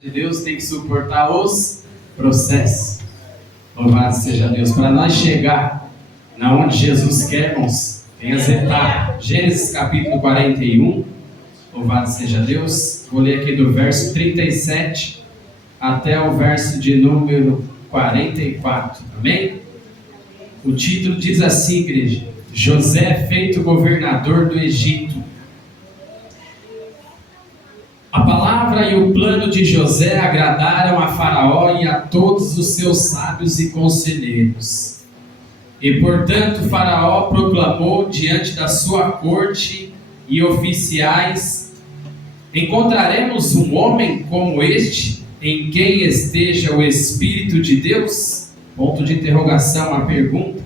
de Deus tem que suportar os processos. Louvado seja Deus. Para nós chegar na onde Jesus quer, irmãos, tem as etapas. Gênesis capítulo 41. Louvado seja Deus. Vou ler aqui do verso 37 até o verso de número 44. Amém? O título diz assim, igreja: José é feito governador do Egito. A palavra e o plano de José agradaram a Faraó e a todos os seus sábios e conselheiros. E portanto Faraó proclamou diante da sua corte e oficiais: encontraremos um homem como este, em quem esteja o Espírito de Deus? Ponto de interrogação, a pergunta.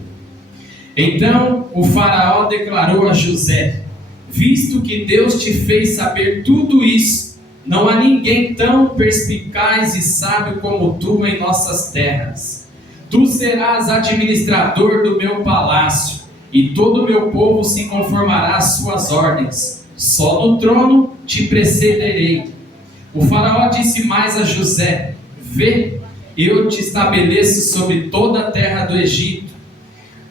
Então o Faraó declarou a José: visto que Deus te fez saber tudo isso, não há ninguém tão perspicaz e sábio como tu em nossas terras. Tu serás administrador do meu palácio, e todo o meu povo se conformará às suas ordens. Só no trono te precederei. O Faraó disse mais a José: vê, eu te estabeleço sobre toda a terra do Egito.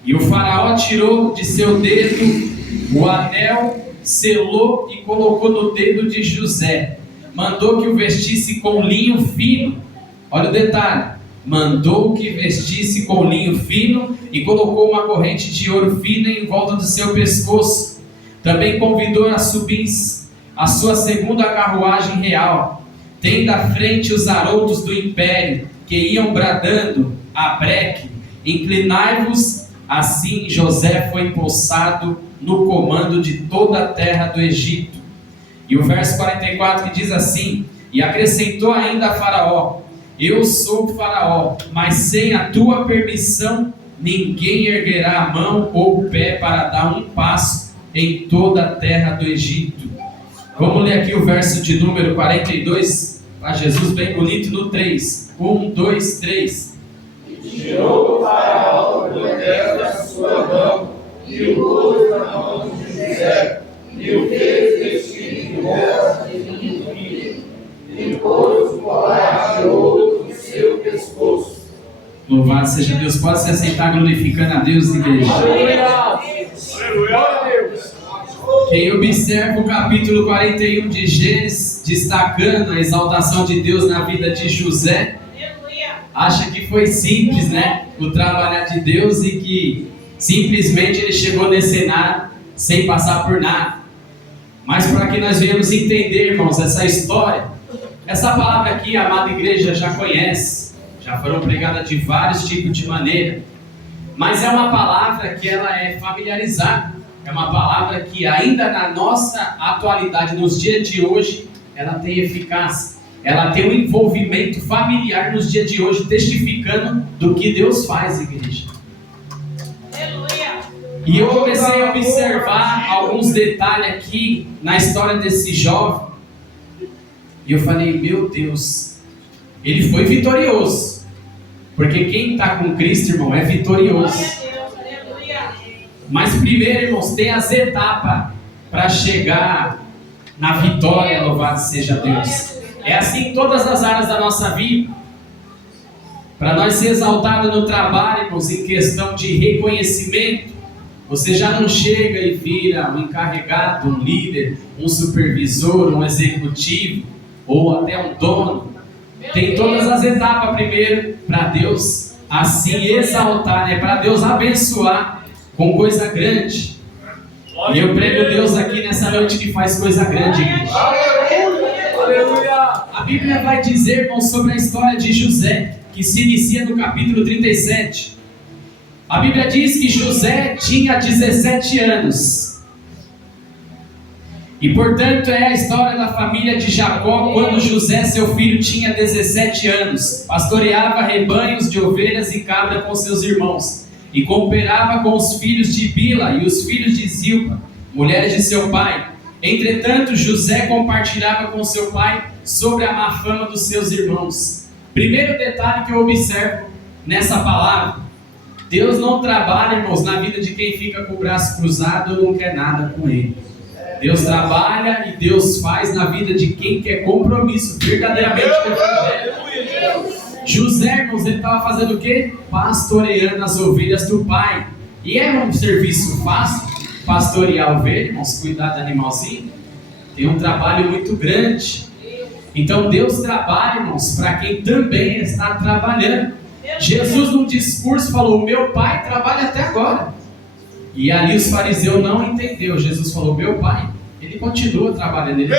E o Faraó tirou de seu dedo o anel, selou e colocou no dedo de José. Mandou que o vestisse com linho fino. Olha o detalhe: mandou que vestisse com linho fino e colocou uma corrente de ouro fina em volta do seu pescoço. Também convidou a subir a sua segunda carruagem real, tendo à frente os arautos do império, que iam bradando: abreque, inclinai-vos. Assim José foi empossado no comando de toda a terra do Egito. E o verso 44 que diz assim: e acrescentou ainda a Faraó: eu sou o Faraó, mas sem a tua permissão ninguém erguerá a mão ou o pé para dar um passo em toda a terra do Egito. Vamos ler aqui o verso de número 42, para Jesus bem bonito, no 3. 1, 2, 3. E tirou o Faraó do dedo da sua mão e o pôs na mão de José, e o fez vestir de roupa de linho fino, e pôs o colar de ouro no seu pescoço. Louvado seja Deus. Pode se assentar glorificando a Deus, igreja. Quem observa o capítulo 41 de Gênesis, destacando a exaltação de Deus na vida de José, acha que foi simples, né? O trabalhar de Deus, e que simplesmente ele chegou nesse cenário sem passar por nada. Mas para que nós venhamos entender, irmãos, essa história, essa palavra aqui a amada igreja já conhece, já foram pregadas de vários tipos de maneira, mas é uma palavra que ela é familiarizada, é uma palavra que ainda na nossa atualidade, nos dias de hoje, ela tem eficácia, ela tem um envolvimento familiar nos dias de hoje, testificando do que Deus faz, igreja. E eu comecei a observar alguns detalhes aqui na história desse jovem, e eu falei: meu Deus, ele foi vitorioso, porque quem está com Cristo, irmão, é vitorioso. Mas primeiro, irmãos, tem as etapas para chegar na vitória. Louvado seja Deus. É assim em todas as áreas da nossa vida. Para nós ser exaltados no trabalho, irmãos, em questão de reconhecimento, você já não chega e vira um encarregado, um líder, um supervisor, um executivo, ou até um dono. Tem todas as etapas primeiro para Deus assim exaltar, né? Para Deus abençoar com coisa grande. E eu prego Deus aqui nessa noite que faz coisa grande, igreja. A Bíblia vai dizer, irmão, sobre a história de José, que se inicia no capítulo 37. A Bíblia diz que José tinha 17 anos. E portanto é a história da família de Jacó, quando José, seu filho, tinha 17 anos. Pastoreava rebanhos de ovelhas e cabra com seus irmãos, e cooperava com os filhos de Bila e os filhos de Zilpa, mulheres de seu pai. Entretanto, José compartilhava com seu pai sobre a má fama dos seus irmãos. Primeiro detalhe que eu observo nessa palavra: Deus não trabalha, irmãos, na vida de quem fica com o braço cruzado ou não quer nada com ele. Deus trabalha e Deus faz na vida de quem quer compromisso verdadeiramente com o Evangelho. José, irmãos, ele estava fazendo o quê? Pastoreando as ovelhas do pai. E era um serviço fácil, pastorear ovelha, irmãos, cuidar de animalzinho. Tem um trabalho muito grande. Então Deus trabalha, irmãos, para quem também está trabalhando. Jesus, num discurso, falou: meu pai trabalha até agora. E ali os fariseus não entenderam. Jesus falou: meu pai, ele continua trabalhando.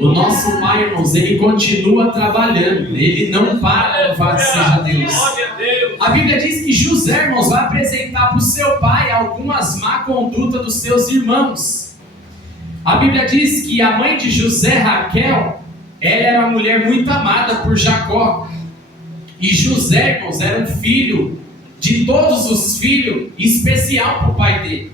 O nosso pai, irmãos, ele continua trabalhando. Ele não para, louvado seja Deus. A Bíblia diz que José, irmãos, vai apresentar para o seu pai algumas má condutas dos seus irmãos. A Bíblia diz que a mãe de José, Raquel, ela era uma mulher muito amada por Jacó. E José, irmãos, era um filho de todos os filhos, especial para o pai dele.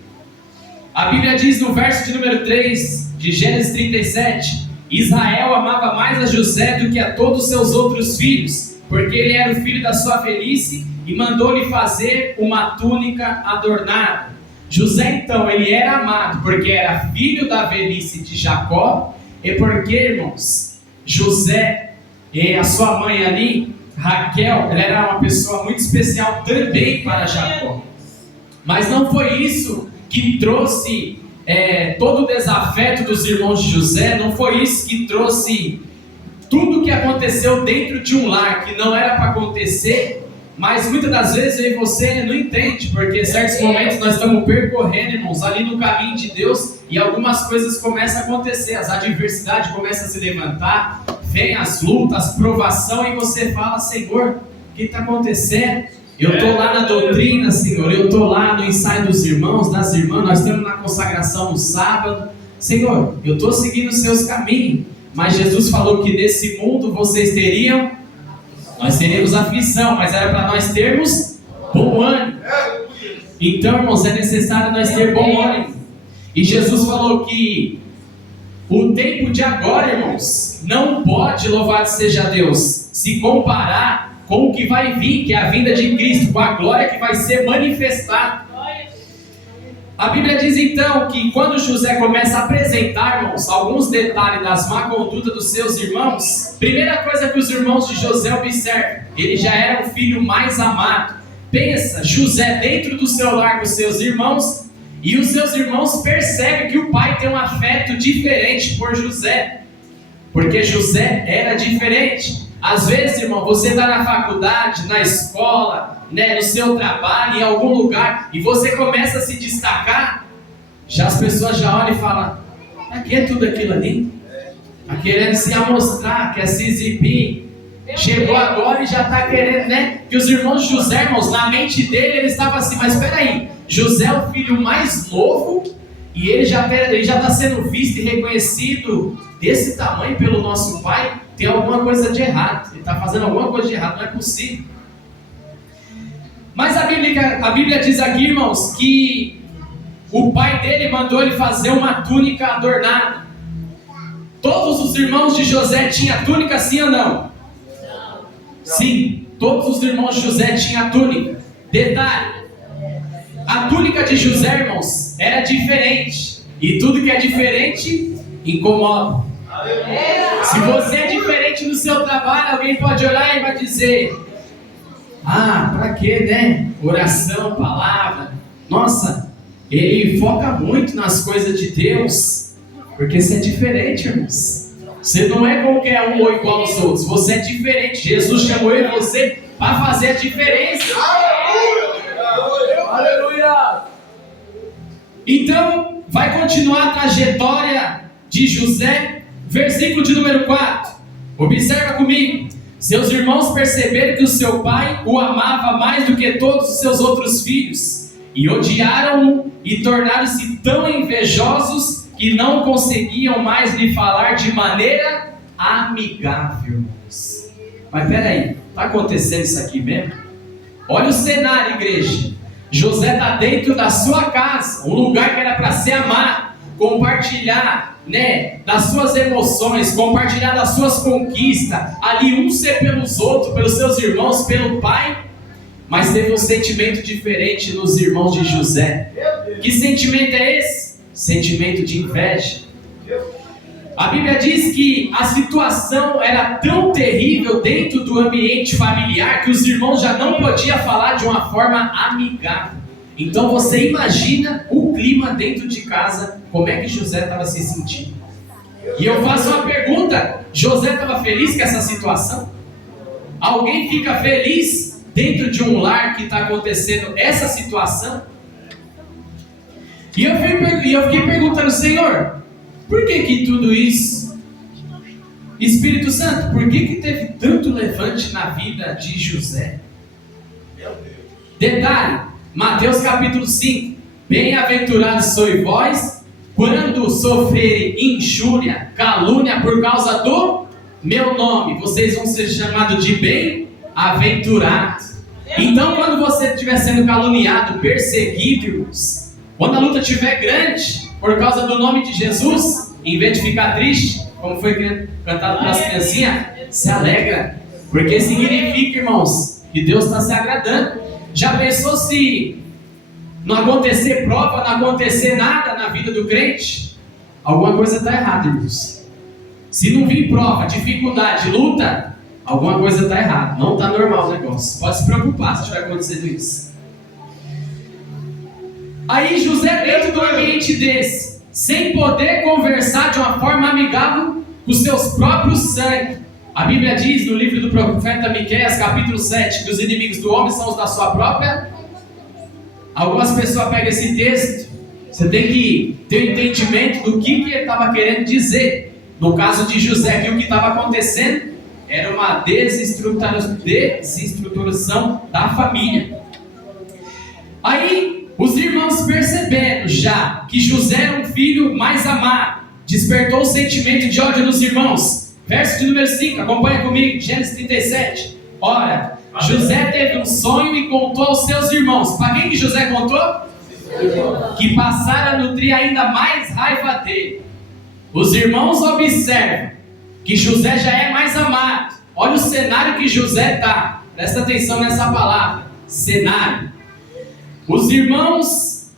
A Bíblia diz no verso de número 3 de Gênesis 37: Israel amava mais a José do que a todos os seus outros filhos, porque ele era o filho da sua velhice, e mandou-lhe fazer uma túnica adornada. José, então, ele era amado porque era filho da velhice de Jacó, e porque, irmãos, José e a sua mãe ali, Raquel, ela era uma pessoa muito especial também para Jacó. Mas não foi isso que trouxe todo o desafeto dos irmãos de José, não foi isso que trouxe tudo o que aconteceu dentro de um lar, que não era para acontecer. Mas muitas das vezes eu e você não entende, porque em certos momentos nós estamos percorrendo, irmãos, ali no caminho de Deus, e algumas coisas começam a acontecer, as adversidades começam a se levantar, vem as lutas, as provação, e você fala: Senhor, o que está acontecendo? Eu estou lá na doutrina, Senhor, eu estou lá no ensaio dos irmãos, das irmãs, nós estamos na consagração no sábado. Senhor, eu estou seguindo os seus caminhos, mas Jesus falou que nesse mundo nós teríamos aflição, mas era para nós termos bom ânimo. Então, irmãos, é necessário nós ter bom ânimo. E Jesus falou que o tempo de agora, irmãos, não pode, louvado seja Deus, se comparar com o que vai vir, que é a vinda de Cristo, com a glória que vai ser manifestada. A Bíblia diz então que quando José começa a apresentar, irmãos, alguns detalhes das má condutas dos seus irmãos, primeira coisa que os irmãos de José observam: ele já era o filho mais amado. Pensa, José dentro do seu lar com seus irmãos, e os seus irmãos percebem que o pai tem um afeto diferente por José, porque José era diferente. Às vezes, irmão, você está na faculdade, na escola, no seu trabalho, em algum lugar, e você começa a se destacar, já as pessoas já olham e falam: aqui é tudo aquilo ali? Está querendo se amostrar, quer se exibir. Chegou agora e já está querendo, Que os irmãos de José, irmãos, na mente dele, ele estava assim: mas espera aí, José é o filho mais novo, e ele já está sendo visto e reconhecido desse tamanho pelo nosso pai. Tem alguma coisa de errado, ele está fazendo alguma coisa de errado, não é possível. Mas a Bíblia diz aqui, irmãos, que o pai dele mandou ele fazer uma túnica adornada. Todos os irmãos de José tinham túnica, sim ou não? Não. Sim, todos os irmãos de José tinham túnica. Detalhe: a túnica de José, irmãos, era diferente. E tudo que é diferente incomoda. Se você é diferente no seu trabalho, alguém pode olhar e vai dizer: pra quê, Oração, palavra. Nossa, ele foca muito nas coisas de Deus. Porque você é diferente, irmãos. Você não é qualquer um ou igual aos outros. Você é diferente. Jesus chamou eu e você para fazer a diferença. Aleluia! Então, vai continuar a trajetória de José. Versículo de número 4. Observa comigo. Seus irmãos perceberam que o seu pai o amava mais do que todos os seus outros filhos, e odiaram-o e tornaram-se tão invejosos que não conseguiam mais lhe falar de maneira amigável. Mas peraí, está acontecendo isso aqui mesmo? Olha o cenário, igreja. José está dentro da sua casa, um lugar que era para ser amado, compartilhar, das suas emoções, compartilhar das suas conquistas, ali um ser pelos outros, pelos seus irmãos, pelo pai. Mas teve um sentimento diferente nos irmãos de José. Que sentimento é esse? sentimento de inveja. A Bíblia diz que a situação era tão terrível dentro do ambiente familiar que os irmãos já não podiam falar de uma forma amigável. Então você imagina o clima dentro de casa, como é que José estava se sentindo. E eu faço uma pergunta: José estava feliz com essa situação? Alguém fica feliz dentro de um lar que está acontecendo essa situação? E eu fiquei perguntando: Senhor, por que tudo isso? Espírito Santo, por que teve tanto levante na vida de José? Detalhe, Mateus capítulo 5: bem-aventurados sois vós, quando sofrerem injúria, calúnia por causa do meu nome, vocês vão ser chamados de bem-aventurados. Então, quando você estiver sendo caluniado, perseguido, irmãos, quando a luta estiver grande, por causa do nome de Jesus, em vez de ficar triste, como foi cantado pelas criancinhas, se alegra, porque significa, irmãos, que Deus está se agradando. Já pensou se não acontecer prova, não acontecer nada na vida do crente? Alguma coisa está errada, irmãos. Se não vir prova, dificuldade, luta, alguma coisa está errada, não está normal o negócio. Pode se preocupar se estiver acontecendo isso. Aí José, dentro do ambiente desse, sem poder conversar de uma forma amigável com os seus próprios sangue. A Bíblia diz no livro do profeta Miqueias, capítulo 7, que os inimigos do homem são os da sua própria. Algumas pessoas pegam esse texto, você tem que ter um entendimento do que ele estava querendo dizer. No caso de José, que o que estava acontecendo era uma desestruturação da família. Aí, os irmãos percebendo já que José era um filho mais amado, despertou o sentimento de ódio nos irmãos. Verso de número 5, acompanha comigo, Gênesis 37. Ora, José teve um sonho e contou aos seus irmãos. Para quem que José contou? Que passaram a nutrir ainda mais raiva dele. Os irmãos observam que José já é mais amado. Olha o cenário que José está. Presta atenção nessa palavra, cenário. Os irmãos,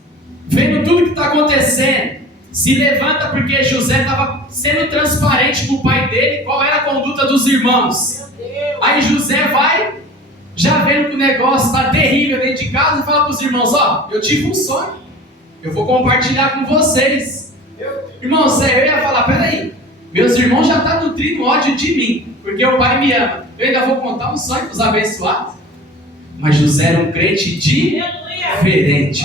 vendo tudo que está acontecendo, se levanta porque José estava sendo transparente com o pai dele, qual era a conduta dos irmãos. Aí José vai, já vendo que o negócio está terrível dentro de casa, e fala para os irmãos: ó, eu tive um sonho, eu vou compartilhar com vocês. Irmãos, eu ia falar: peraí, meus irmãos já estão nutrindo ódio de mim, porque o pai me ama, eu ainda vou contar um sonho para os abençoados. Mas José era um crente diferente.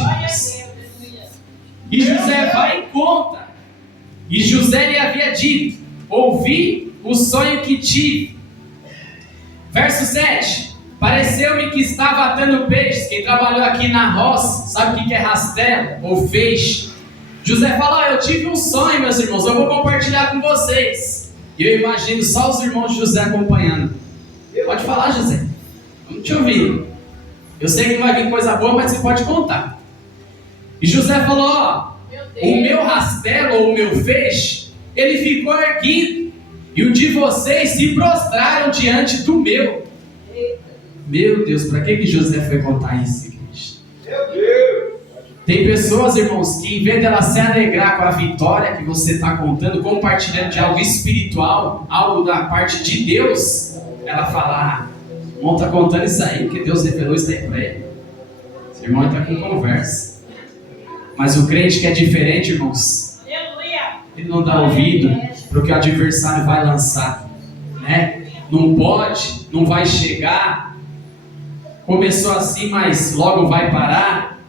E José vai e conta. E José lhe havia dito: ouvi o sonho que tive. Verso 7. Pareceu-me que estava atando peixes. Quem trabalhou aqui na roça sabe o que é rastelo ou feixe. José fala: eu tive um sonho, meus irmãos, eu vou compartilhar com vocês. E eu imagino só os irmãos de José acompanhando. Pode falar, José, vamos te ouvir. Eu sei que não vai vir coisa boa, mas você pode contar. E José falou: ó, o meu rastelo ou o meu feixe, ele ficou erguido, e o de vocês se prostraram diante do meu. Meu Deus, para que José foi contar isso, igreja? Meu Deus! Tem pessoas, irmãos, que em vez de ela se alegrar com a vitória que você está contando, compartilhando de algo espiritual, algo da parte de Deus, ela fala: o irmão está contando isso aí, porque Deus revelou isso aí para ele. Esse irmão está com conversa. Mas o crente que é diferente, irmãos, ele não dá ouvido para o que o adversário vai lançar, né? Não pode, não vai chegar. Começou assim, mas logo vai parar.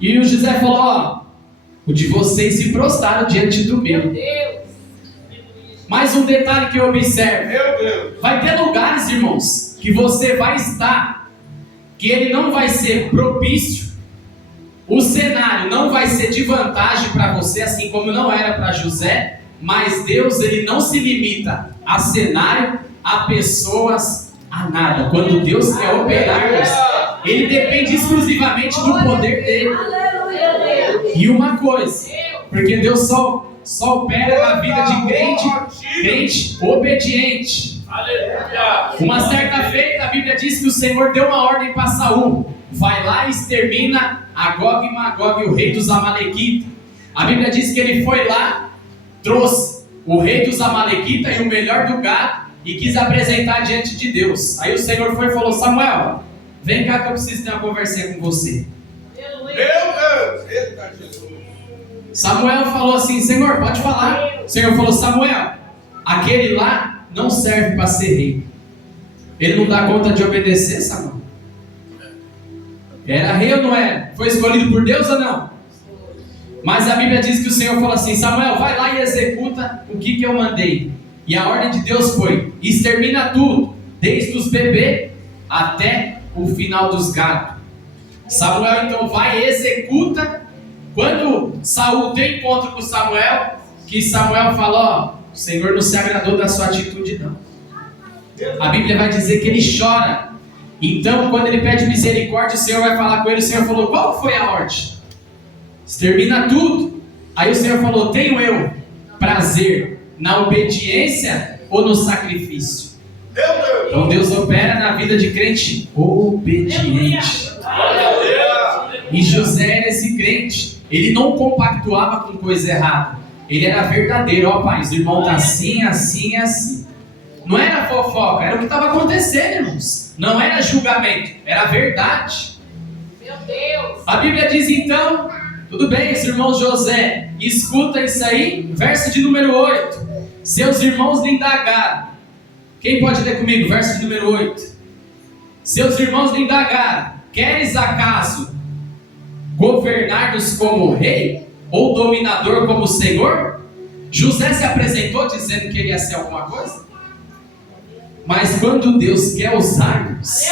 E o José falou: ó, o de vocês se prostraram diante do meu. Mais um detalhe que eu observo: vai ter lugares, irmãos, que você vai estar, que ele não vai ser propício, o cenário não vai ser de vantagem para você, assim como não era para José. Mas Deus, ele não se limita a cenário, a pessoas, a nada. Quando Deus quer operar, ele depende exclusivamente do poder dele. E uma coisa, porque Deus só opera na vida de crente obediente. Uma certa feita, a Bíblia diz que o Senhor deu uma ordem para Saul: vai lá e extermina Agog e Magog, o rei dos amalequitas. A Bíblia diz que ele foi lá, trouxe o rei dos amalequitas e o melhor do gado e quis apresentar diante de Deus. Aí o Senhor foi e falou: Samuel, vem cá que eu preciso ter uma conversinha com você. Meu Deus! Eita Jesus! Samuel falou assim: Senhor, pode falar. O Senhor falou: Samuel, aquele lá não serve para ser rei. Ele não dá conta de obedecer, Samuel. Era rei ou não era? Foi escolhido por Deus ou não? Mas a Bíblia diz que o Senhor falou assim: Samuel, vai lá e executa o que eu mandei. E a ordem de Deus foi: extermina tudo, desde os bebês até o final dos gados. Samuel então vai e executa. Quando Saul tem encontro com Samuel, que Samuel fala: ó, o Senhor não se agradou da sua atitude não. A Bíblia vai dizer que ele chora. Então quando ele pede misericórdia, o Senhor vai falar com ele. O Senhor falou: qual foi a ordem? Extermina tudo. Aí o Senhor falou: tenho eu prazer na obediência ou no sacrifício? Então Deus opera na vida de crente obediente. E José era esse crente. Ele não compactuava com coisa errada. Ele era verdadeiro. Ó pai, os irmãos estão assim, assim, assim. Não era fofoca, era o que estava acontecendo, irmãos. Não era julgamento, era verdade. Meu Deus! A Bíblia diz então: tudo bem, os irmãos José, escuta isso aí, verso de número 8. Seus irmãos lhe indagaram. Quem pode ler comigo? Verso de número 8. Seus irmãos lhe indagaram: queres acaso governar-nos como rei? Ou dominador como senhor? José se apresentou dizendo que ele ia ser alguma coisa. Mas quando Deus quer usar-nos,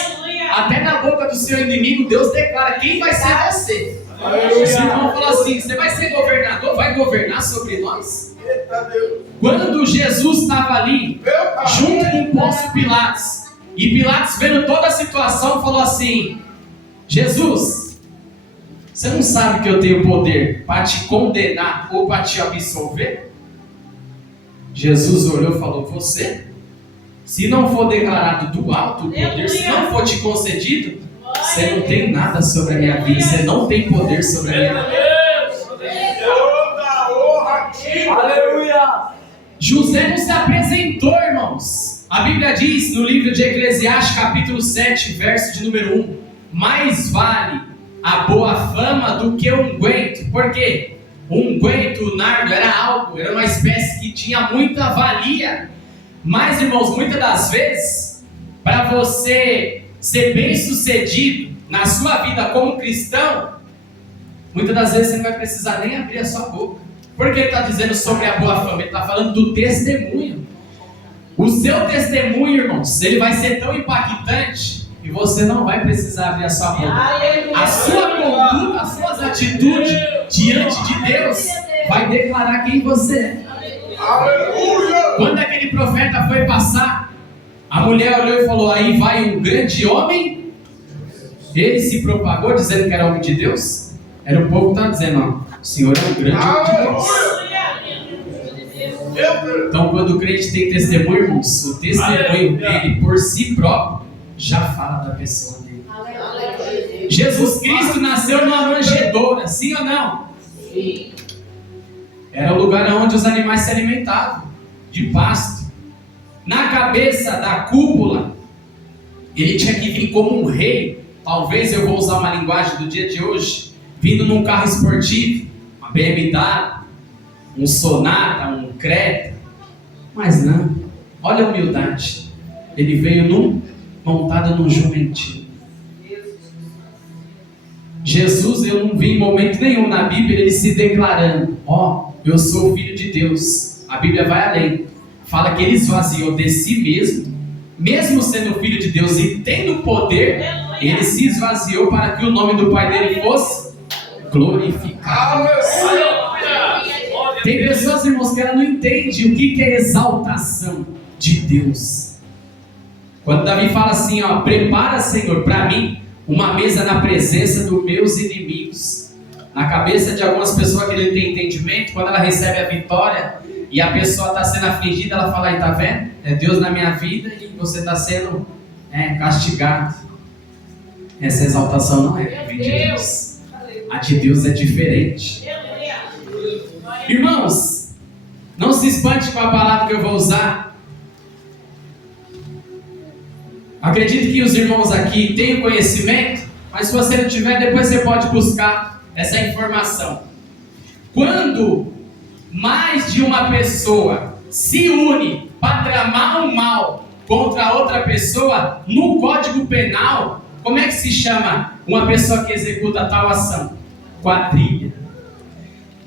até na boca do seu inimigo, Deus declara quem vai ser você. Os irmãos falam assim: você vai ser governador? Vai governar sobre nós? Quando Jesus estava ali, junto com Pôncio Pilatos, e Pilatos vendo toda a situação, falou assim: Jesus, você não sabe que eu tenho poder para te condenar ou para te absolver? Jesus olhou e falou: você? Se não for declarado do alto o poder, se não for te concedido, você não tem nada sobre a minha vida, você não tem poder sobre a minha vida. Aleluia! José não se apresentou, irmãos. A Bíblia diz no livro de Eclesiastes, capítulo 7, verso de número 1: mais vale a boa fama do que o unguento. Por quê? O unguento, o nardo, era uma espécie que tinha muita valia. Mas, irmãos, muitas das vezes, para você ser bem sucedido na sua vida como cristão, muitas das vezes você não vai precisar nem abrir a sua boca. Porque ele está dizendo sobre a boa fama? Ele está falando do testemunho. O seu testemunho, irmãos, ele vai ser tão impactante que você não vai precisar abrir a sua boca. A sua conduta, as suas atitudes diante de Deus vai declarar quem você é. Aleluia! Quando aquele profeta foi passar, a mulher olhou e falou: aí vai um grande homem. Ele se propagou dizendo que era homem de Deus. Era o povo que estava dizendo: ó, o Senhor é um grande homem de Deus. Então quando o crente tem testemunho, irmãos, o testemunho dele por si próprio já fala da pessoa dele. Jesus Cristo nasceu numa manjedoura, sim ou não? Sim. Era o lugar onde os animais se alimentavam, de pasto. Na cabeça da cúpula, ele tinha que vir como um rei. Talvez eu vou usar uma linguagem do dia de hoje, vindo num carro esportivo, uma BMW, um Sonata, um Creta. Mas não, olha a humildade. Ele veio montado num jumentinho. Jesus, eu não vi em momento nenhum na Bíblia ele se declarando: ó, eu sou o Filho de Deus. A Bíblia vai além. Fala que ele esvaziou de si mesmo, mesmo sendo o Filho de Deus e tendo poder, ele se esvaziou para que o nome do Pai dele fosse glorificado. Tem pessoas, irmãos, que ela não entende o que é exaltação de Deus. Quando Davi fala assim, ó: prepara, Senhor, para mim uma mesa na presença dos meus inimigos. Na cabeça de algumas pessoas que não tem entendimento, quando ela recebe a vitória e a pessoa está sendo afligida, ela fala: aí, tá vendo? É Deus na minha vida e você está sendo castigado. Essa exaltação não é que vem de Deus. A de Deus é diferente. Irmãos, não se espante com a palavra que eu vou usar. Acredito que os irmãos aqui tenham conhecimento, mas se você não tiver, depois você pode buscar essa informação. Quando mais de uma pessoa se une para tramar um mal contra outra pessoa, no Código Penal, como é que se chama uma pessoa que executa tal ação? Quadrilha.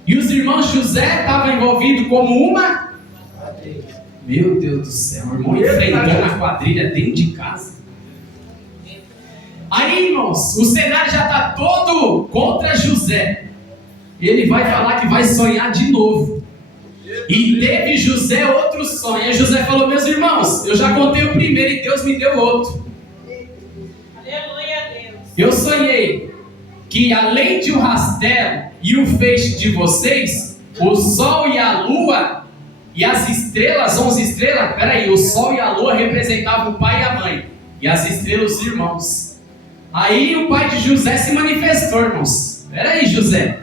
E os irmãos José estavam envolvidos como uma quadrilha. Meu Deus do céu, o irmão enfrentando a quadrilha dentro de casa. Aí, irmãos, o cenário já está todo contra José. Ele vai falar que vai sonhar de novo. E teve José outro sonho. Aí José falou: meus irmãos, eu já contei o primeiro e Deus me deu outro. Aleluia a Deus. Eu sonhei que além de um rastelo e o feixe de vocês, o sol e a lua e as estrelas, 11 estrelas, peraí, o sol e a lua representavam o pai e a mãe, e as estrelas os irmãos. Aí o pai de José se manifestou, irmãos. Peraí, José,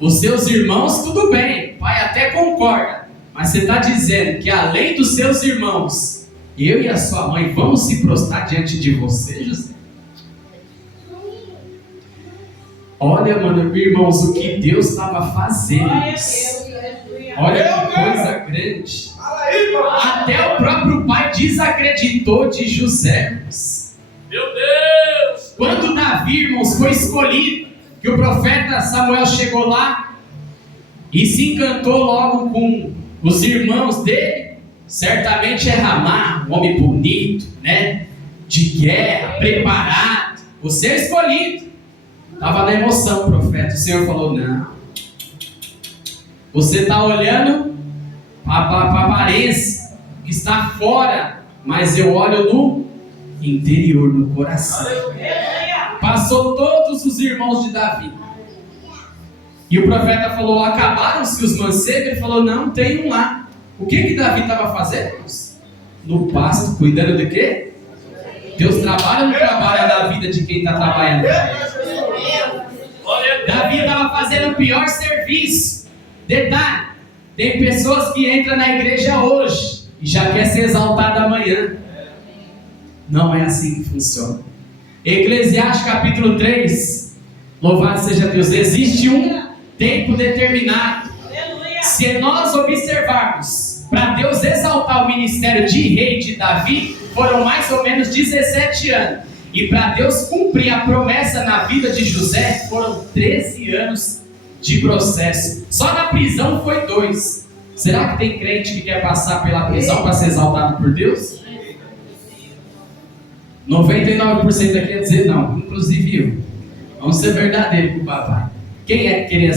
os seus irmãos tudo bem, o pai até concorda, mas você está dizendo que além dos seus irmãos, eu e a sua mãe vamos se prostrar diante de você, José? Olha, mano, irmãos, o que Deus estava fazendo. Olha que coisa grande. Até o próprio pai desacreditou de José. Meu Deus! Quando Davi, irmãos, foi escolhido, que o profeta Samuel chegou lá e se encantou logo com os irmãos dele, certamente é Ramá, um homem bonito, né? De guerra, preparado. Você é escolhido. Estava na emoção, profeta. O Senhor falou: não. Você está olhando para a aparência que está fora, mas eu olho no interior, no coração. Passou todos os irmãos de Davi. E o profeta falou: acabaram-se os mancebos? Ele falou: não, tem um lá. O que Davi estava fazendo? No pasto, cuidando de quê? Deus trabalha ou não trabalha na vida de quem está trabalhando? Davi estava fazendo o pior serviço. Detalhe, tem pessoas que entram na igreja hoje e já quer ser exaltado amanhã. Não é assim que funciona. Eclesiastes capítulo 3, louvado seja Deus, existe um tempo determinado. Se nós observarmos, para Deus exaltar o ministério de rei de Davi, foram mais ou menos 17 anos. E para Deus cumprir a promessa na vida de José, foram 13 anos de processo. Só na prisão foi 2. Será que tem crente que quer passar pela prisão para ser exaltado por Deus? 99% aqui ia dizer não, inclusive eu. Vamos ser verdadeiros com o papai. Quem é que queria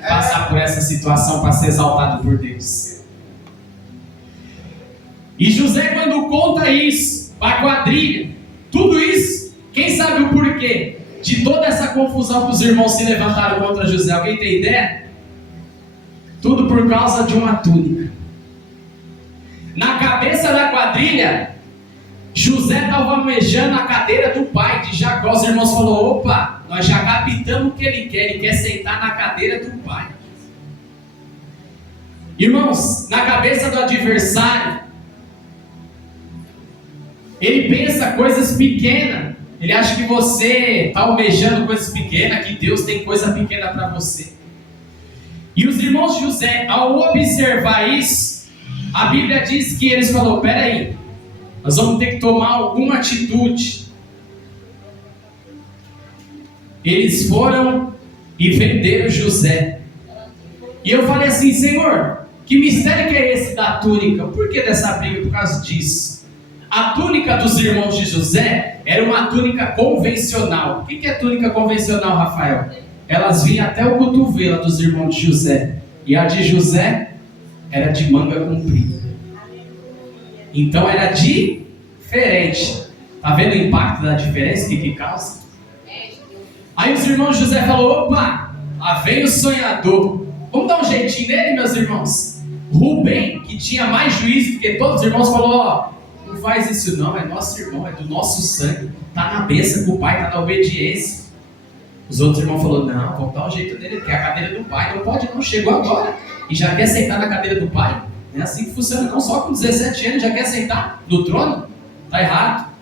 passar por essa situação para ser exaltado por Deus? E José, quando conta isso para a quadrilha, tudo isso, quem sabe o porquê de toda essa confusão que os irmãos se levantaram contra José? Alguém tem ideia? Tudo por causa de uma túnica. Na cabeça da quadrilha, José estava almejando a cadeira do pai de Jacó. Os irmãos falaram: opa, nós já captamos o que ele quer sentar na cadeira do pai. Irmãos, na cabeça do adversário, ele pensa coisas pequenas. Ele acha que você está almejando coisas pequenas, que Deus tem coisa pequena para você. E os irmãos de José, ao observar isso, a Bíblia diz que eles falaram: peraí, nós vamos ter que tomar alguma atitude. Eles foram e venderam José. E eu falei assim: Senhor, que mistério que é esse da túnica? Por que dessa briga? Por causa disso. A túnica dos irmãos de José era uma túnica convencional. O que é túnica convencional, Rafael? Elas vinham até o cotovelo dos irmãos de José. E a de José era de manga comprida. Então era diferente. Está vendo o impacto da diferença que causa? Aí os irmãos de José falaram: opa, lá vem o sonhador. Vamos dar um jeitinho nele, meus irmãos. Rubem, que tinha mais juízo do que todos os irmãos, falou: ó, Não faz isso não, é nosso irmão, é do nosso sangue. Está na bênção com o pai, está na obediência. Os outros irmãos falaram, não, vamos dar um jeito nele, que é a cadeira do pai. Não pode não, chegou agora e já quer sentar na cadeira do pai. Não é assim que funciona, não. Só com 17 anos já quer sentar no trono. Está errado.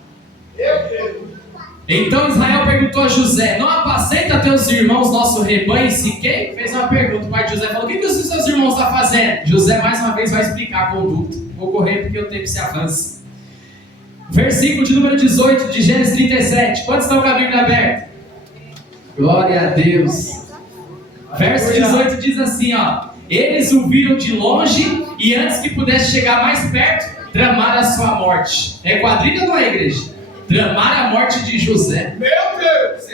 Então Israel perguntou a José, não apacenta teus irmãos nosso rebanho em Siquém? Fez uma pergunta, o pai de José falou, o que os seus irmãos estão fazendo? José mais uma vez vai explicar a conduta. Vou correr porque o tempo se avança. Versículo de número 18 de Gênesis 37. Quantos estão com a Bíblia aberta? Glória a Deus. Verso 18 diz assim, ó. Eles o viram de longe e antes que pudesse chegar mais perto, tramaram a sua morte. É quadrilha ou não é, igreja? Tramaram a morte de José. Meu Deus!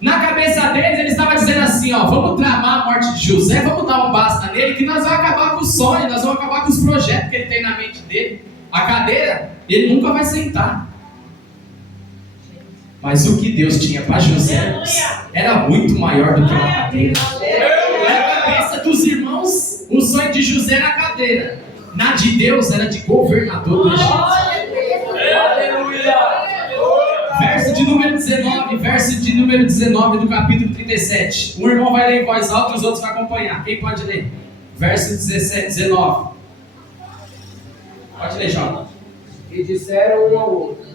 Na cabeça deles, ele estava dizendo assim, ó, vamos tramar a morte de José, vamos dar um basta nele, que nós vamos acabar com o sonho, nós vamos acabar com os projetos que ele tem na mente dele. A cadeira, ele nunca vai sentar. Mas o que Deus tinha para José era muito maior do que uma cadeira. Na cabeça dos irmãos, o sonho de José era a cadeira. Na de Deus era de governador do Egito. Verso de número 19 do capítulo 37. Um irmão vai ler em voz alta e os outros vão acompanhar. Quem pode ler? Verso 19. Pode ler, João. E disseram um ao outro,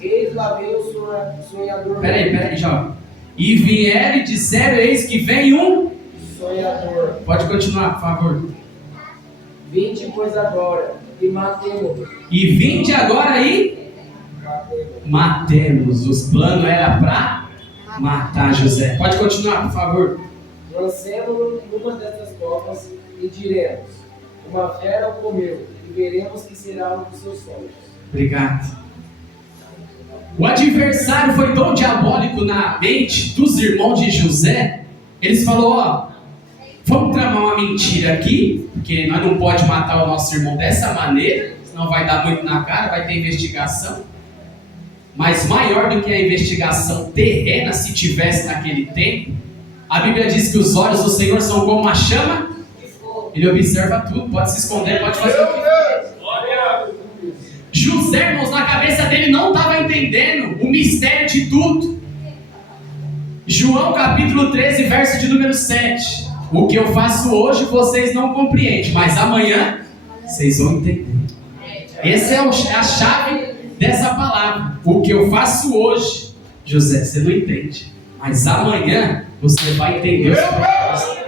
eis lá vem o sonhador. Peraí, João. E vieram e disseram, eis que vem um sonhador. Pode continuar, por favor. Vinde, pois agora, e matemo-lo. E vinde agora e matemos. Os planos eram para matar José. Pode continuar, por favor. Lancemo-lo numa dessas copas e diremos, uma fera o comeu, e veremos que será um dos seus sonhos. Obrigado. O adversário foi tão diabólico na mente dos irmãos de José. Eles falaram, ó, vamos tramar uma mentira aqui, porque nós não podemos matar o nosso irmão dessa maneira, senão vai dar muito na cara, vai ter investigação. Mas maior do que a investigação terrena, se tivesse naquele tempo, a Bíblia diz que os olhos do Senhor são como uma chama. Ele observa tudo, pode se esconder, pode fazer o que quiser. José, irmãos, na cabeça dele não estava entendendo o mistério de tudo. João capítulo 13, verso de número 7. O que eu faço hoje vocês não compreendem, mas amanhã vocês vão entender. Essa é a chave dessa palavra. O que eu faço hoje, José, você não entende, mas amanhã você vai entender os propósitos.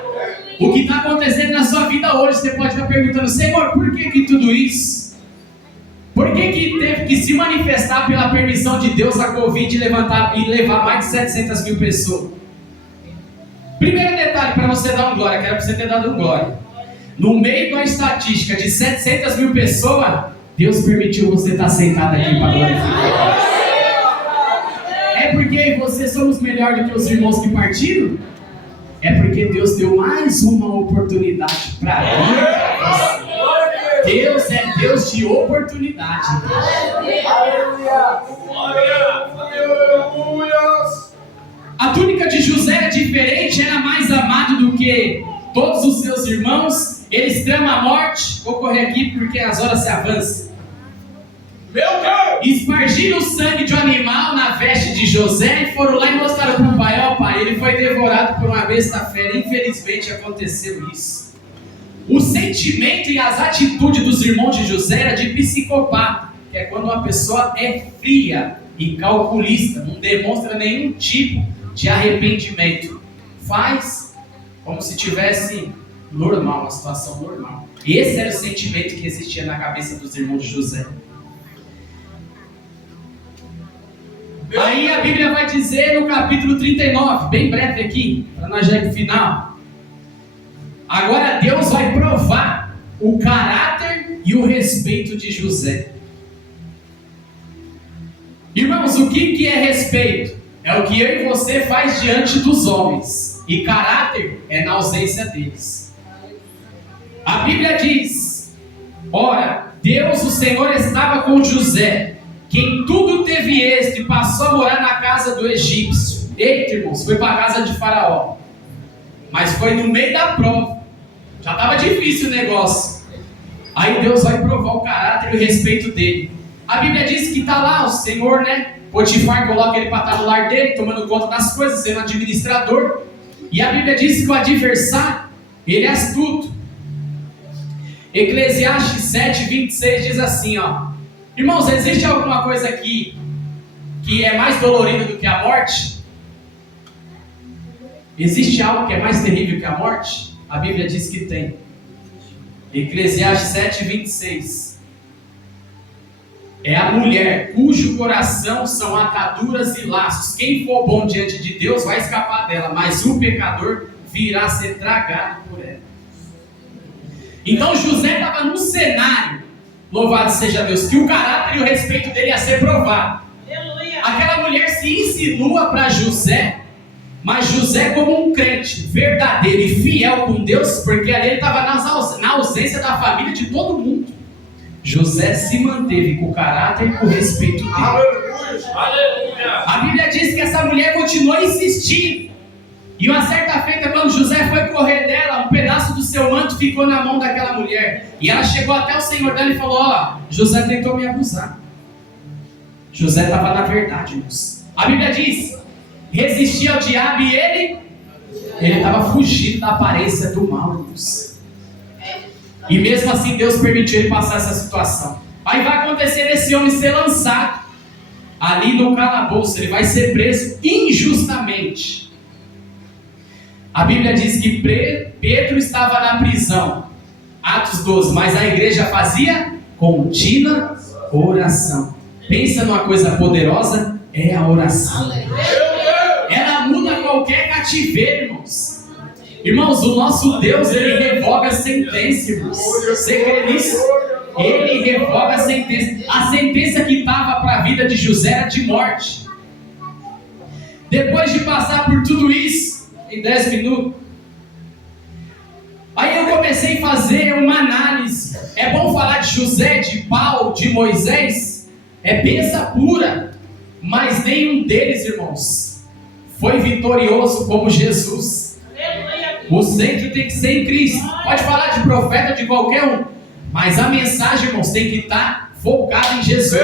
O que está acontecendo na sua vida hoje, você pode estar perguntando, Senhor, por que tudo isso? Por que teve que se manifestar pela permissão de Deus a Covid e levar mais de 700 mil pessoas? Primeiro detalhe para você dar um glória, quero para você ter dado um glória. No meio de uma estatística de 700 mil pessoas, Deus permitiu você estar sentado aqui para glorificar. É porque você somos melhor do que os irmãos que partiram? É porque Deus deu mais uma oportunidade para mim. Deus é Deus de oportunidade. A túnica de José era diferente, era mais amado do que todos os seus irmãos. Eles tramam a morte. Vou correr aqui porque as horas se avançam. Espargiram o sangue de um animal na veste de José e foram lá e mostraram para o pai, ó pai, ele foi devorado por uma besta fera. Infelizmente aconteceu isso. O sentimento e as atitudes dos irmãos de José era de psicopata, que é quando uma pessoa é fria e calculista, não demonstra nenhum tipo de arrependimento, faz como se tivesse normal, uma situação normal. Esse era o sentimento que existia na cabeça dos irmãos de José. Aí a Bíblia vai dizer no capítulo 39, bem breve aqui, para nós já ir para o final. Agora Deus vai provar o caráter e o respeito de José. Irmãos, o que é respeito? É o que eu e você faz diante dos homens. E caráter é na ausência deles. A Bíblia diz, ora, Deus, o Senhor, estava com José, que em tudo teve êxito e passou a morar na casa do egípcio. Eita, irmãos, foi para a casa de Faraó. Mas foi no meio da prova. Já estava difícil o negócio. Aí Deus vai provar o caráter e o respeito dele. A Bíblia diz que está lá o Senhor, né? Potifar coloca ele para estar no lar dele, tomando conta das coisas, sendo administrador. E a Bíblia diz que o adversário, ele é astuto. Eclesiastes 7:26 diz assim, ó: irmãos, existe alguma coisa aqui que é mais dolorida do que a morte? Existe algo que é mais terrível que a morte? A Bíblia diz que tem. Eclesiastes 7:26. É a mulher cujo coração são ataduras e laços. Quem for bom diante de Deus vai escapar dela, mas o pecador virá ser tragado por ela. Então José estava num cenário, louvado seja Deus, que o caráter e o respeito dele ia ser provado. Aleluia. Aquela mulher se insinua para José, mas José, como um crente verdadeiro e fiel com Deus, porque ali ele estava na ausência da família de todo mundo, José se manteve com o caráter e com o respeito dele. Aleluia. A Bíblia diz que essa mulher continuou insistindo. E uma certa feita, quando José foi correr dela, um pedaço do seu manto ficou na mão daquela mulher. E ela chegou até o senhor dela e falou: ó, José tentou me abusar. José estava na verdade, irmãos. A Bíblia diz: resistia ao diabo e ele estava fugindo da aparência do mal, irmãos. E mesmo assim Deus permitiu ele passar essa situação. Aí vai acontecer esse homem ser lançado ali no calabouço. Ele vai ser preso injustamente. A Bíblia diz que Pedro estava na prisão. Atos 12. Mas a igreja fazia contínua oração. Pensa numa coisa poderosa, é a oração. Ela muda qualquer cativeiro, irmãos. Irmãos, o nosso Deus, ele revoga sentença, irmãos. Você crê nisso? Ele revoga a sentença. A sentença que estava para a vida de José era de morte. Depois de passar por tudo isso, em 10 minutos, aí eu comecei a fazer uma análise. É bom falar de José, de Paulo, de Moisés. É benção pura. Mas nenhum deles, irmãos, foi vitorioso como Jesus. O centro tem que ser em Cristo. Pode falar de profeta de qualquer um, mas a mensagem, irmãos, tem que estar focada em Jesus.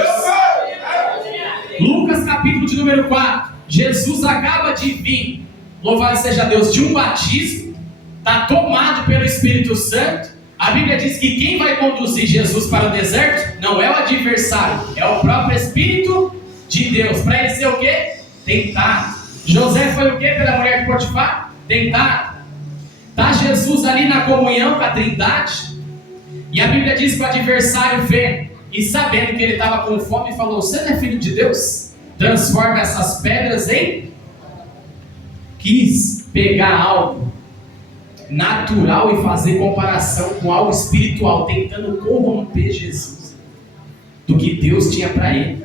Lucas capítulo de número 4. Jesus acaba de vir, louvado seja Deus, de um batismo. Está tomado pelo Espírito Santo. A Bíblia diz que quem vai conduzir Jesus para o deserto não é o adversário, é o próprio Espírito de Deus. Para ele ser o quê? Tentado. José foi o quê pela mulher de Potifar? Tentado. Está Jesus ali na comunhão com a Trindade. E a Bíblia diz que o adversário vê e sabendo que ele estava com fome, falou: você não é filho de Deus? Transforma essas pedras em... Quis pegar algo natural e fazer comparação com algo espiritual, tentando corromper Jesus do que Deus tinha para ele.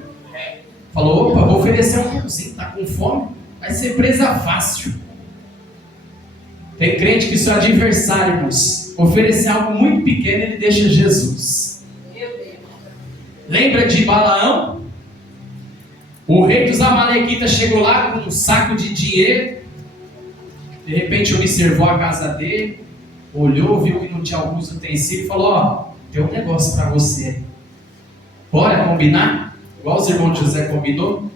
Falou: opa, vou oferecer um pãozinho, está com fome? Vai ser presa fácil. Tem crente que seu adversário, irmãos, oferecer algo muito pequeno, ele deixa Jesus. Lembra de Balaão? O rei dos amalequitas chegou lá com um saco de dinheiro. De repente observou a casa dele, olhou, viu que não tinha alguns utensílios e falou: ó, tem um negócio para você. Bora combinar? Igual os irmãos de José combinou.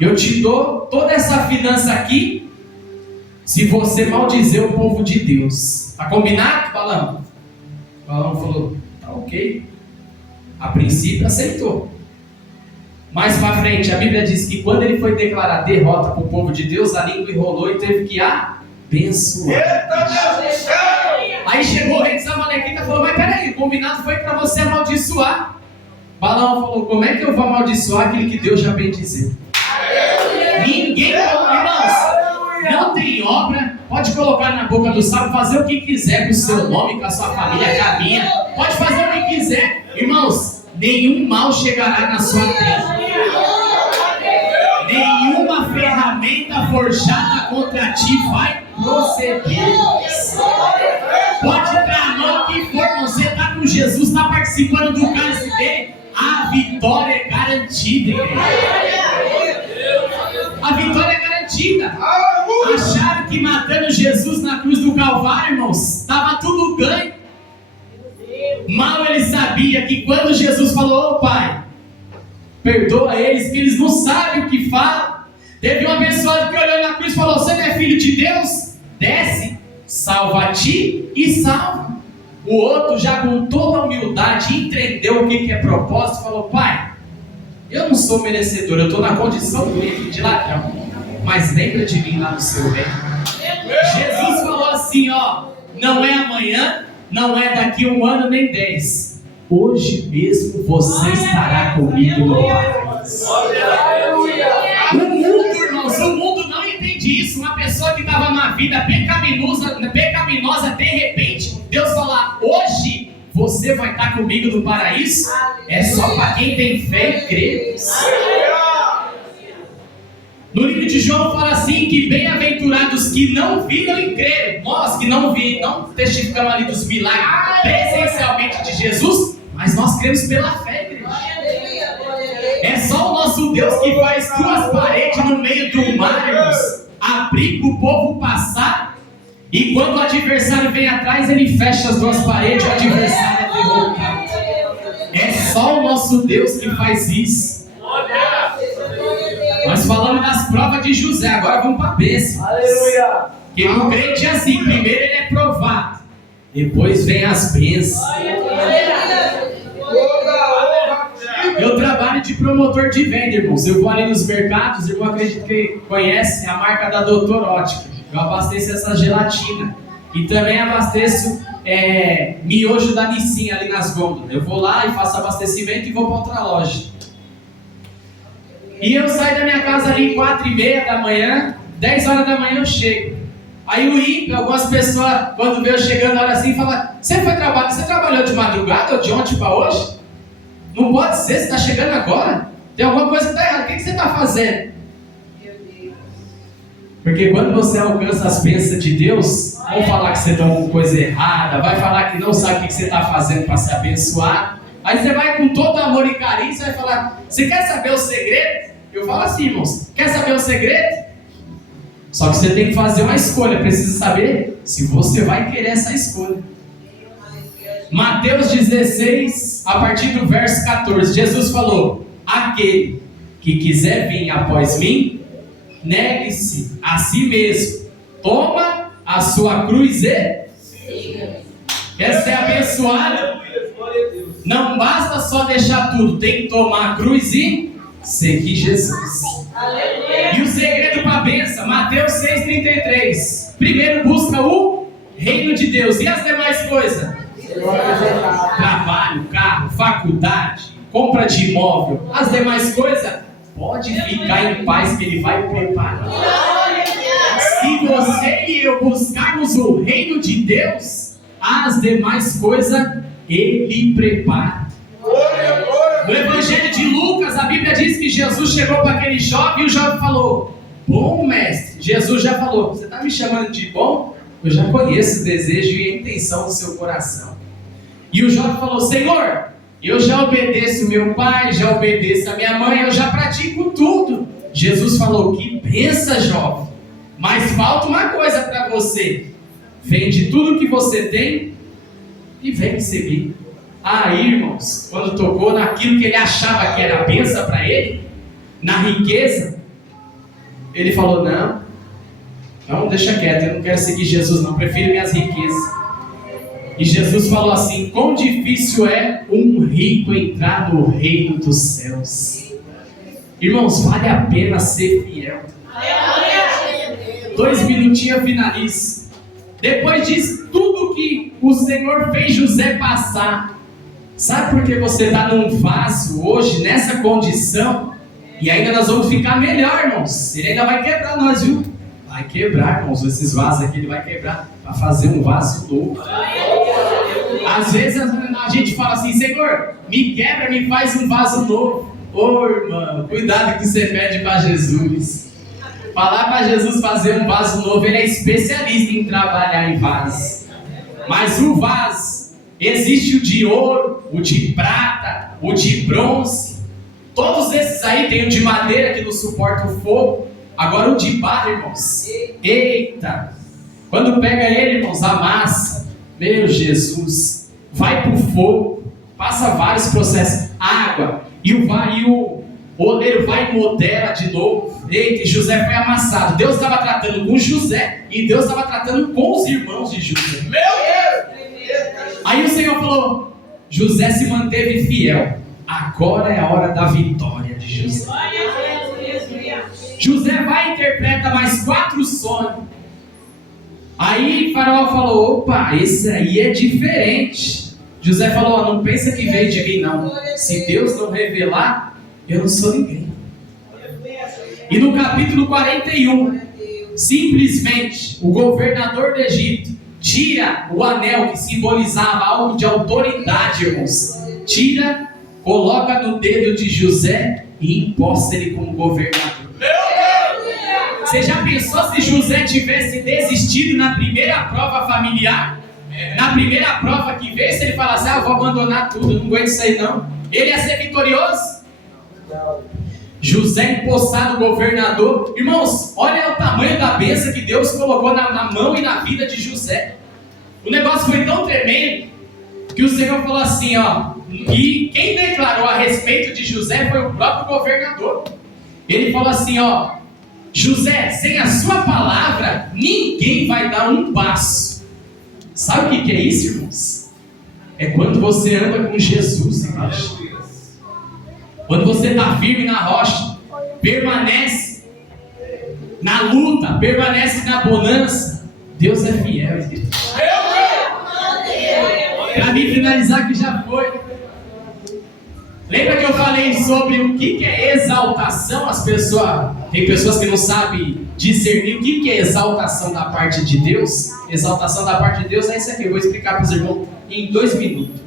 Eu te dou toda essa finança aqui se você maldizer o povo de Deus. Está combinado, Balaão? Balaão falou: tá ok. A princípio aceitou. Mais para frente, a Bíblia diz que quando ele foi declarar derrota para o povo de Deus, a língua enrolou e teve que abençoar. Aí chegou o rei dos amalequitas e falou: mas peraí, o combinado foi para você amaldiçoar. Balaão falou: como é que eu vou amaldiçoar aquele que Deus já bendizeu? Ninguém, irmãos, não tem obra, pode colocar na boca do sábio, fazer o que quiser com o seu nome, com a sua família, com a minha, pode fazer o que quiser, irmãos, nenhum mal chegará na sua terra, nenhuma ferramenta forjada contra ti vai proceder. Pode tramar o que for, irmão, você está com Jesus, está participando do cálice dele, a vitória é garantida, igreja. A vitória é garantida. Acharam que matando Jesus na cruz do Calvário, irmãos, estava tudo ganho. Mal eles sabia que quando Jesus falou, ô Pai, perdoa eles, que eles não sabem o que falam. Teve uma pessoa que olhou na cruz e falou, você não é filho de Deus? Desce, salva a ti e salva. O outro já com toda a humildade entendeu o que é propósito, falou, Pai, eu não sou merecedor, eu estou na condição de ladrão, mas lembra de mim lá no seu reino. Jesus falou assim, ó, não é amanhã, não é daqui 1 ano nem 10, hoje mesmo você estará comigo no paraíso. O mundo, irmãos, o mundo não entende isso. Uma pessoa que estava numa vida pecaminosa, de repente, Deus fala, hoje você vai estar comigo no paraíso. É só para quem tem fé e crê. No livro de João fala assim, que bem-aventurados que não viram e creram. Nós que não testificamos ali dos milagres presencialmente de Jesus, mas nós cremos pela fé, igreja. É só o nosso Deus que faz 2 paredes no meio do mar, irmãos, abrir para o povo passar, e quando o adversário vem atrás, ele fecha as 2 paredes, o adversário é derrotado. É só o nosso Deus que faz isso. Nós falamos das provas de José, agora vamos para a bênção. Aleluia! Que o crente é assim, primeiro ele é provado, depois vem as bênçãos. Eu trabalho de promotor de venda, irmãos. Eu vou ali nos mercados, eu acredito que conhece a marca da Doutor Ótica. Eu abasteço essa gelatina. E também abasteço miojo da Nissin ali nas gôndolas. Eu vou lá e faço abastecimento e vou para outra loja. E eu saio da minha casa ali 4h30 da manhã, 10 horas da manhã eu chego. Aí o ímpio, algumas pessoas, quando vê eu chegando na hora assim, falam, você trabalhou de madrugada ou de ontem para hoje? Não pode ser, você está chegando agora? Tem alguma coisa que está errada, o que você está fazendo? Meu Deus. Porque quando você alcança as bênçãos de Deus, vão falar que você está com coisa errada, vai falar que não sabe o que você está fazendo para ser abençoado. Aí você vai com todo amor e carinho, você vai falar, você quer saber o segredo? Eu falo assim, irmãos, quer saber o segredo? Só que você tem que fazer uma escolha, precisa saber se você vai querer essa escolha. Mateus 16, a partir do verso 14, Jesus falou, aquele que quiser vir após mim, negue-se a si mesmo, toma a sua cruz e quer ser abençoado? Não basta só deixar tudo, tem que tomar a cruz e seguir Jesus. E o segredo para a bênção, Mateus 6,33, primeiro busca o reino de Deus, e as demais coisas? Trabalho, carro, faculdade, compra de imóvel, as demais coisas, pode ficar em paz que Ele vai preparar. Se você e eu buscarmos o reino de Deus, as demais coisas Ele prepara. No Evangelho de Lucas, a Bíblia diz que Jesus chegou para aquele jovem e o jovem falou, bom mestre, Jesus já falou, você está me chamando de bom? Eu já conheço o desejo e a intenção do seu coração. E o jovem falou, Senhor, eu já obedeço meu pai, já obedeço a minha mãe, eu já pratico tudo. Jesus falou, que benção, jovem, mas falta uma coisa para você, vende tudo que você tem e vem me seguir. Aí, irmãos, quando tocou naquilo que ele achava que era benção para ele, na riqueza, ele falou, não, deixa quieto, eu não quero seguir Jesus não, prefiro minhas riquezas. E Jesus falou assim, quão difícil é um rico entrar no reino dos céus. Irmãos, vale a pena ser fiel. 2 minutinhos eu finalizo. Depois disso, tudo que o Senhor fez José passar, sabe por que você está num vaso hoje, nessa condição? E ainda nós vamos ficar melhor, irmãos. Ele ainda vai quebrar nós, viu? Vai quebrar, irmãos, esses vasos aqui ele vai quebrar para fazer um vaso novo. Às vezes a gente fala assim, Senhor, me quebra, me faz um vaso novo. Ô irmão, cuidado que você pede para Jesus. Falar para Jesus fazer um vaso novo, ele é especialista em trabalhar em vasos. Mas o vaso, existe o de ouro, o de prata, o de bronze. Todos esses aí, tem o de madeira que não suporta o fogo. Agora o de barro, irmãos, eita, quando pega ele, irmãos, a massa, meu Jesus, vai pro fogo, passa vários processos, água, e o oleiro vai e modela de novo. Eita, e José foi amassado. Deus estava tratando com José e Deus estava tratando com os irmãos de José. Meu Deus! Aí o Senhor falou: José se manteve fiel. Agora é a hora da vitória de José. José vai e interpreta mais 4 sonhos. Aí Faraó falou: opa, esse aí é diferente. José falou: não pensa que veio de mim não. Se Deus não revelar, eu não sou ninguém. E no capítulo 41, simplesmente o governador do Egito tira o anel que simbolizava algo de autoridade, irmãos. Tira, coloca no dedo de José e imposta ele como governador. Você já pensou se José tivesse desistido na primeira prova familiar? Na primeira prova que veio, se ele falasse: eu vou abandonar tudo, não aguento isso aí não. Ele ia ser vitorioso? José empossado governador. Irmãos, olha o tamanho da bênção que Deus colocou na mão e na vida de José. O negócio foi tão tremendo que o Senhor falou assim, e quem declarou a respeito de José foi o próprio governador. Ele falou assim, José, sem a sua palavra, ninguém vai dar um passo. Sabe o que é isso, irmãos? É quando você anda com Jesus, igreja. Quando você está firme na rocha, permanece na luta, permanece na bonança, Deus é fiel, igreja. Para mim finalizar que já foi. Lembra que eu falei sobre o que é exaltação? Tem pessoas que não sabem discernir o que é exaltação da parte de Deus. Exaltação da parte de Deus é isso aqui. Eu vou explicar para os irmãos em 2 minutos.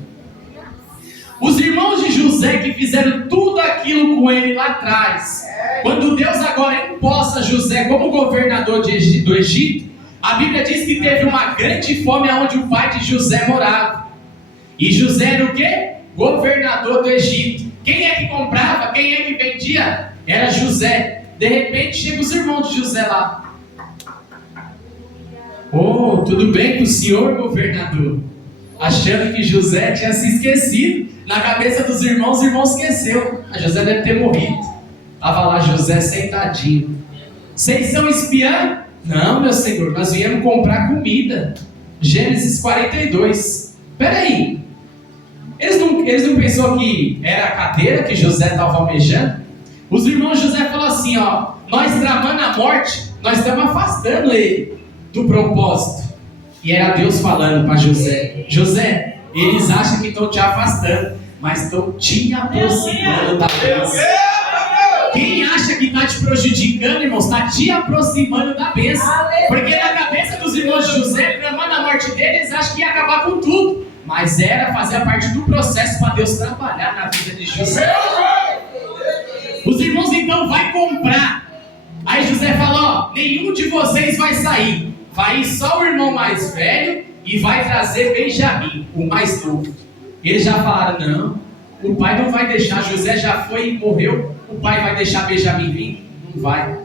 Os irmãos de José que fizeram tudo aquilo com ele lá atrás, quando Deus agora imposta José como governador do Egito, a Bíblia diz que teve uma grande fome onde o pai de José morava. E José era o quê? Governador do Egito. Quem é que comprava? Quem é que vendia? Era José. De repente chegam os irmãos de José lá. Tudo bem com o senhor, governador? Achando que José tinha se esquecido. Na cabeça dos irmãos, o irmão esqueceu. A José deve ter morrido. Estava lá José sentadinho. Vocês são espiã? Não, meu senhor, nós viemos comprar comida. Gênesis 42. Peraí. Eles não pensou que era a cadeira que José estava almejando? Os irmãos de José falaram assim, nós tramando a morte, nós estamos afastando ele do propósito. E era Deus falando para José: José, eles acham que estão te afastando, mas estão te aproximando da bênção. Quem acha que está te prejudicando, irmãos, está te aproximando da bênção. Porque na cabeça dos irmãos de José, tramando a morte dele, eles acham que ia acabar com tudo. Mas era fazer parte do processo para Deus trabalhar na vida de José. Os irmãos então vão comprar. Aí José fala: nenhum de vocês vai sair. Vai ir só o irmão mais velho e vai trazer Benjamim, o mais novo. Eles já falaram: não, o pai não vai deixar. José já foi e morreu. O pai vai deixar Benjamim vir? Não vai.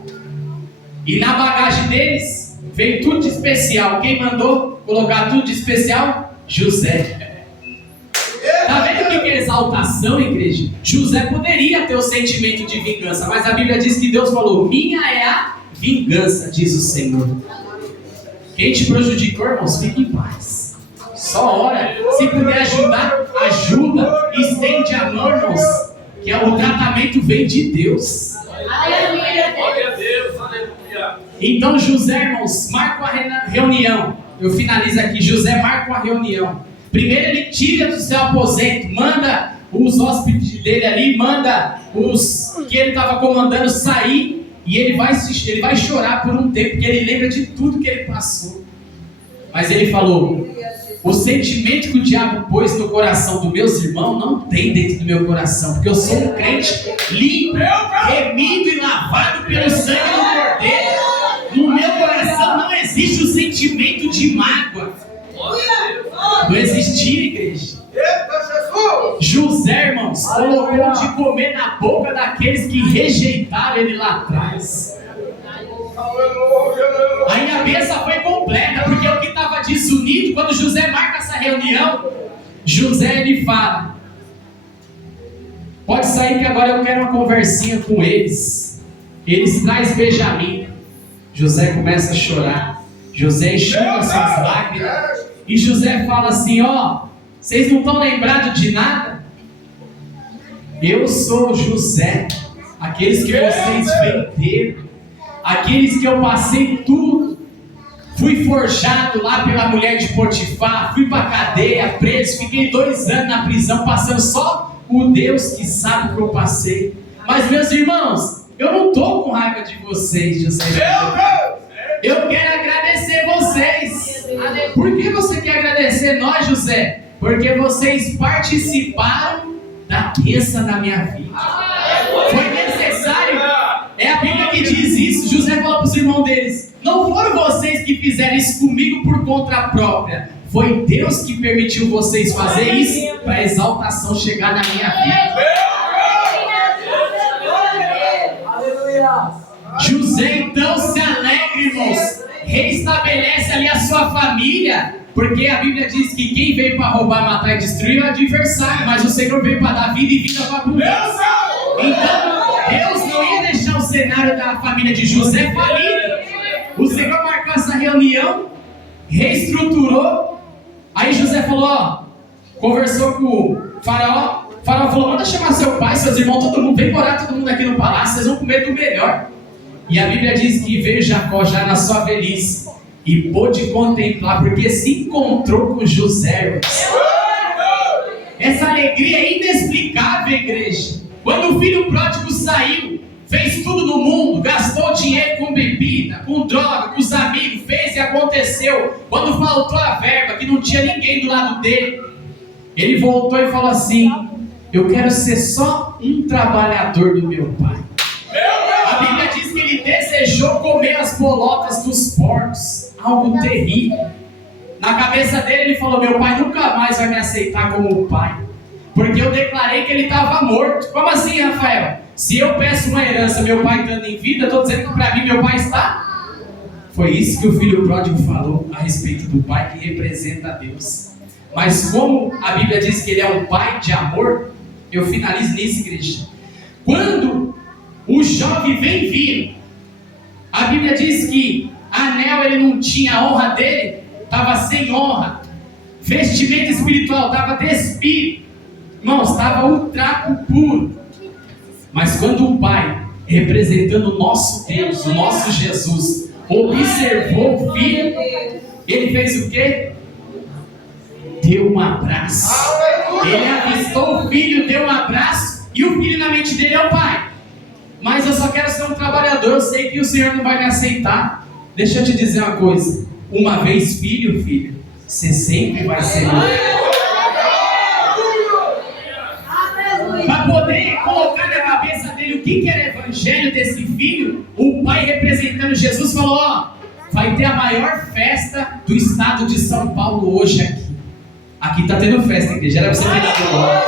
E na bagagem deles veio tudo de especial. Quem mandou colocar tudo de especial? José. Está vendo o que é exaltação, igreja? José poderia ter o sentimento de vingança, mas a Bíblia diz que Deus falou: minha é a vingança, diz o Senhor. Quem te prejudicou, irmãos, fique em paz. Só ora. Se puder ajudar, ajuda. Estende a mão, irmãos, que o tratamento vem de Deus. Aleluia, Deus, aleluia. Então José, irmãos, marca uma reunião. Eu finalizo aqui. José marca uma reunião. Primeiro ele tira do seu aposento, manda os hóspedes dele ali, manda os que ele estava comandando sair. E ele vai chorar por um tempo, porque ele lembra de tudo que ele passou. Mas ele falou: o sentimento que o diabo pôs no coração dos meus irmãos não tem dentro do meu coração, porque eu sou um crente limpo, remido e lavado pelo sangue do Cordeiro. No meu coração não existe o sentimento de mágoa. Não existia, igreja. José, irmãos, colocou de comer na boca daqueles que rejeitaram ele lá atrás. Aí a bênção foi completa, porque o que estava desunido, quando José marca essa reunião, José ele fala: Pode sair que agora eu quero uma conversinha com eles. Eles trazem Benjamim. José começa a chorar. José enxuga suas lágrimas. E José fala assim: ó, vocês não estão lembrados de nada? Eu sou José, aqueles que vocês venderam, aqueles que eu passei tudo. Fui forjado lá pela mulher de Potifar, fui para a cadeia, preso, fiquei 2 anos na prisão, passando só o Deus que sabe o que eu passei. Mas meus irmãos, eu não estou com raiva de vocês, José. Eu quero agradecer vocês. Por que você quer agradecer nós, José? Porque vocês participaram da bênção da minha vida. Foi necessário. É a Bíblia que diz isso. José falou para os irmãos deles: não foram vocês que fizeram isso comigo por conta própria. Foi Deus que permitiu vocês fazer isso para a exaltação chegar na minha vida. José então se alegra, irmãos. Reestabelece ali a sua família. Porque a Bíblia diz que quem veio para roubar, matar e destruir é o adversário. Mas o Senhor veio para dar vida e vida para abundância. Então Deus não ia deixar o cenário da família de José falido. O Senhor marcou essa reunião, reestruturou. Aí José falou, ó, conversou com o faraó. O faraó falou: manda chamar seu pai, seus irmãos, todo mundo, vem morar todo mundo aqui no palácio, vocês vão comer do melhor. E a Bíblia diz que veio Jacó já na sua velhice e pôde contemplar, porque se encontrou com José. Essa alegria é inexplicável, igreja. Quando o filho pródigo saiu, fez tudo no mundo, gastou dinheiro com bebida, com droga, com os amigos, fez e aconteceu. Quando faltou a verba, que não tinha ninguém do lado dele, ele voltou e falou assim: eu quero ser só um trabalhador do meu pai. A Bíblia diz que ele desejou comer as bolotas dos porcos, algo terrível. Na cabeça dele ele falou: meu pai nunca mais vai me aceitar como pai, porque eu declarei que ele estava morto. Como assim, Rafael? Se eu peço uma herança, meu pai estando em vida, estou dizendo que para mim meu pai está? Foi isso que o filho pródigo falou a respeito do pai que representa a Deus. Mas como a Bíblia diz que ele é um pai de amor, eu finalizo nisso, igreja. Quando o jovem vem vir, a Bíblia diz que anel ele não tinha, a honra dele estava sem honra, vestimento espiritual estava despido, irmãos, estava o trapo puro. Mas quando o pai, representando o nosso Deus, o nosso Jesus, observou o filho, ele fez o quê? Deu um abraço. Ele avistou o filho, deu um abraço, e o filho na mente dele é o pai. Mas eu só quero ser um trabalhador, eu sei que o Senhor não vai me aceitar. Deixa eu te dizer uma coisa: uma vez filho, você sempre vai ser meu. Para poder colocar na cabeça dele o que era o evangelho desse filho, o pai, representando Jesus, falou: ó, vai ter a maior festa do estado de São Paulo hoje aqui. Aqui está tendo festa, igreja. Era para você ter dado glória.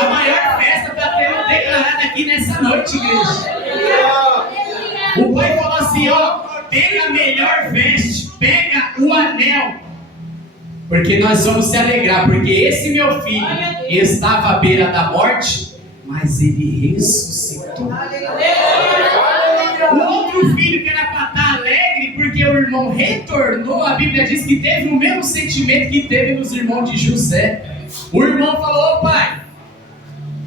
A maior festa está tendo declarada aqui nessa noite, igreja. O pai falou assim: ó, pega a melhor veste, pega o anel, porque nós vamos se alegrar, porque esse meu filho estava à beira da morte, mas ele ressuscitou. O outro filho que era para estar alegre, porque o irmão retornou, a Bíblia diz que teve o mesmo sentimento que teve nos irmãos de José. O irmão falou: ô pai,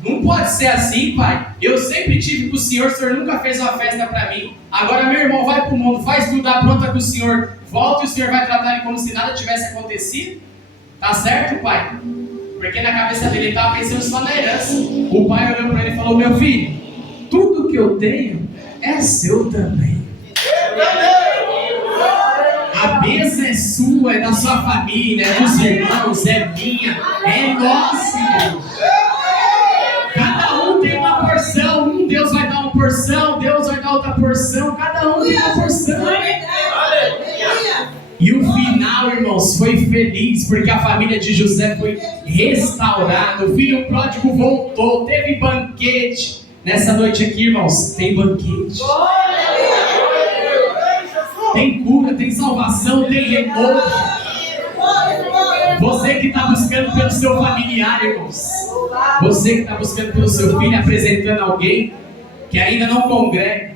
não pode ser assim, pai. Eu sempre tive com o senhor nunca fez uma festa para mim. Agora meu irmão vai para o mundo, faz tudo, dá pronta com o senhor, volta e o senhor vai tratar ele como se nada tivesse acontecido. Tá certo, pai? Porque na cabeça dele ele estava pensando só na herança. O pai olhou para ele e falou: meu filho, tudo que eu tenho é seu também. A bênção é sua, é da sua família, é dos irmãos, é minha, é nossa. Cada um tem uma porção. Deus vai dar uma porção, Deus vai dar outra porção. Cada um tem uma porção. E o final, irmãos, foi feliz, porque a família de José foi restaurada. O filho pródigo voltou, teve banquete. Nessa noite aqui, irmãos, tem banquete. Tem cura, tem salvação, tem renovo. Você que está buscando pelo seu familiar, irmãos. Você que está buscando pelo seu filho, apresentando alguém que ainda não congrega.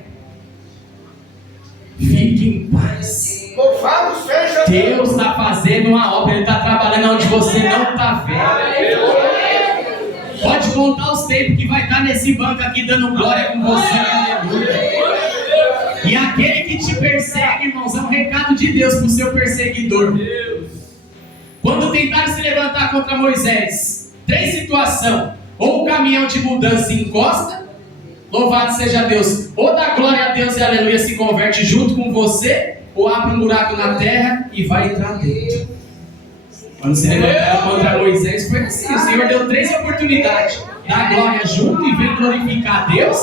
Fique em paz. Louvado seja Deus está fazendo uma obra. Ele está trabalhando onde você não está vendo. Pode contar os tempos que vai estar nesse banco aqui dando glória com você. Aleluia. E aquele que te persegue, irmãos, é um recado de Deus para o seu perseguidor. Quando tentaram se levantar contra Moisés, 3 situações: ou o caminhão de mudança encosta, louvado seja Deus, ou dá glória a Deus e aleluia, se converte junto com você, ou abre um buraco na terra e vai entrar dentro. Quando se levantaram contra Moisés, foi assim: o Senhor deu 3 oportunidades: dá glória junto e vem glorificar Deus.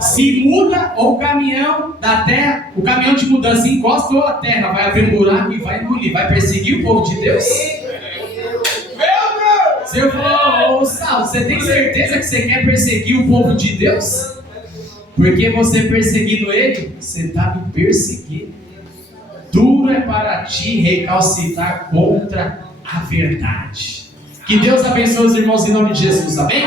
Se muda, ou o caminhão da terra, o caminhão de mudança encosta, ou a terra vai abrir um buraco e vai engolir. Vai perseguir o povo de Deus? O Senhor falou: ô Saulo, você tem certeza que você quer perseguir o povo de Deus? Porque você perseguindo ele, você está me perseguindo. Duro é para ti recalcitrar contra a verdade. Que Deus abençoe os irmãos em nome de Jesus, amém?